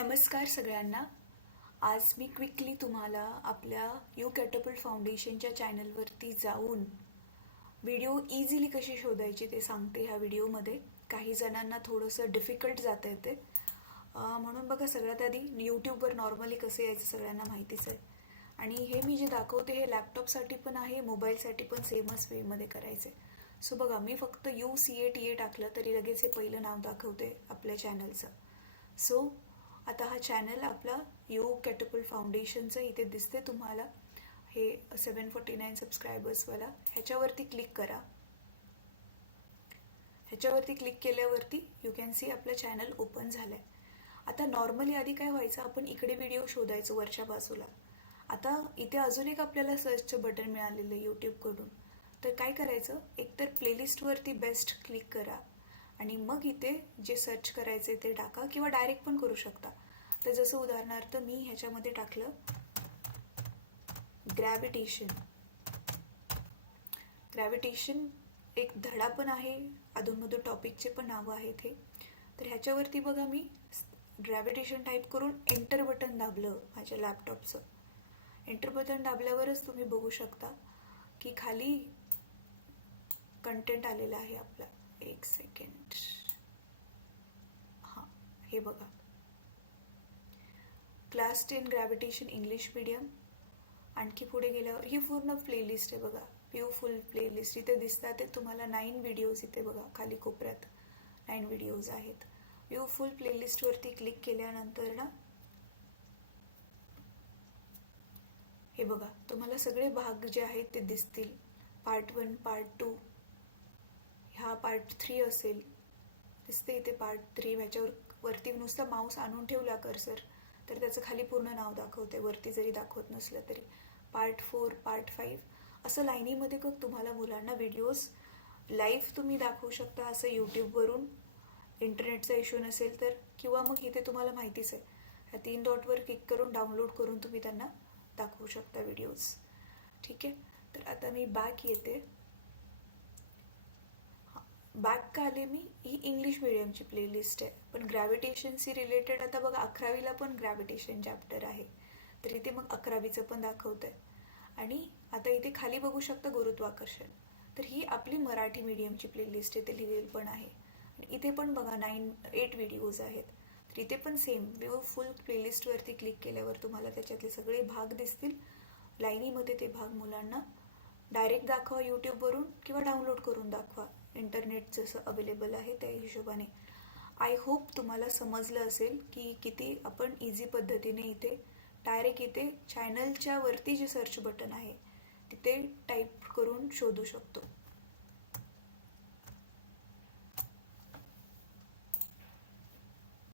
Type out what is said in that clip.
नमस्कार सगळ्यांना. आज मी क्विकली तुम्हाला आपल्या यू कॅटपल्ट फाउंडेशनच्या चॅनलवरती जाऊन व्हिडिओ इझिली कशी शोधायची ते सांगते. ह्या व्हिडिओमध्ये काही जणांना थोडंसं डिफिकल्ट जातं येते, म्हणून बघा सगळ्यात आधी यूट्यूबवर नॉर्मली कसं यायचं सगळ्यांना माहितीच आहे. आणि हे मी जे दाखवते हे लॅपटॉपसाठी पण आहे, मोबाईलसाठी पण सेमच वेमध्ये करायचे. सो बघा, मी फक्त UCATA टाकलं तरी लगेच हे पहिलं नाव दाखवते आपल्या चॅनलचं. सो आता हा चॅनल आपला यू कॅटपल्ट फाउंडेशनचं इथे दिसते तुम्हाला, हे 749 सबस्क्रायबर्सवाला. ह्याच्यावरती क्लिक करा. ह्याच्यावरती क्लिक केल्यावरती यू कॅन सी आपलं चॅनल ओपन झालंय. आता नॉर्मली आधी काय व्हायचं, आपण इकडे व्हिडिओ शोधायचो वरच्या बाजूला. आता इथे अजून एक आपल्याला सर्चचं बटन मिळालेलं आहे यूट्यूबकडून. तर काय करायचं, एकतर प्लेलिस्टवरती बेस्ट क्लिक करा आणि मग इथे जे सर्च करायचे ते टाका, किंवा डायरेक्ट पण करू शकता. तर जसं उदाहरणार्थ मी ह्याच्यामध्ये टाकलं ग्रॅव्हिटेशन. ग्रॅव्हिटेशन एक धडा पण आहे, अधूनमधून टॉपिकचे पण नावं आहेत हे. तर ह्याच्यावरती बघा, मी ग्रॅव्हिटेशन टाईप करून एंटर बटन दाबलं माझ्या लॅपटॉपचं. एंटर बटन दाबल्यावरच तुम्ही बघू शकता की खाली कंटेंट आलेला आहे आपला. एक सेकंड, हां हे बघा, क्लास 10 ग्रॅव्हिटेशन इंग्लिश मीडियम. आणखी पुढे गेल्यावर ही पूर्ण प्लेलिस्ट आहे बघा, फुल प्लेलिस्ट इथे दिसतात. ते तुम्हाला 9 व्हिडिओज इथे बघा खाली कोपऱ्यात 9 व्हिडिओज आहेत. फुल प्लेलिस्टवरती क्लिक केल्यानंतर ना हे बघा, तुम्हाला सगळे भाग जे आहेत ते दिसतील. पार्ट 1, पार्ट 2, हा पार्ट 3 असेल, दिसते इथे पार्ट 3. ह्याच्यावर वरती नुसता माऊस आणून ठेवला कर्सर तर त्याचं खाली पूर्ण नाव दाखवते, वरती जरी दाखवत नसलं तरी. पार्ट 4, पार्ट 5 असं लाईनीमध्ये बघ तुम्हाला मुलांना व्हिडिओज लाईव्ह तुम्ही दाखवू शकता, असं यूट्यूबवरून. इंटरनेटचा इश्यू नसेल तर, किंवा मग इथे तुम्हाला माहितीच आहे, ह्या 3 डॉटवर क्लिक करून डाउनलोड करून तुम्ही त्यांना दाखवू शकता व्हिडिओज. ठीक आहे, तर आता मी बॅक येते. बॅक का आले मी, ही इंग्लिश मिडियमची प्लेलिस्ट आहे, पण ग्रॅव्हिटेशनशी रिलेटेड आता बघा 11वीला पण ग्रॅव्हिटेशन चॅप्टर आहे, तर इथे मग 11वीचं पण दाखवत आहे. आणि आता इथे खाली बघू शकता गुरुत्वाकर्षण, तर ही आपली मराठी मीडियमची प्लेलिस्ट आहे, ते लिहिलेलं पण आहे. आणि इथे पण बघा 8 व्हिडिओज आहेत. तर इथे पण सेम फुल प्लेलिस्टवरती क्लिक केल्यावर तुम्हाला त्याच्यातले सगळे भाग दिसतील. लाईनीमध्ये ते भाग मुलांना डायरेक्ट दाखवा यूट्यूबवरून, किंवा डाउनलोड करून दाखवा, इंटरनेट जसं अवेलेबल आहे त्या हिशोबाने. आय होप तुम्हाला समजलं असेल की किती आपण इझी पद्धतीने इथे डायरेक्ट इथे चॅनलच्या वरती जे सर्च बटन आहे तिथे टाईप करून शोधू शकतो.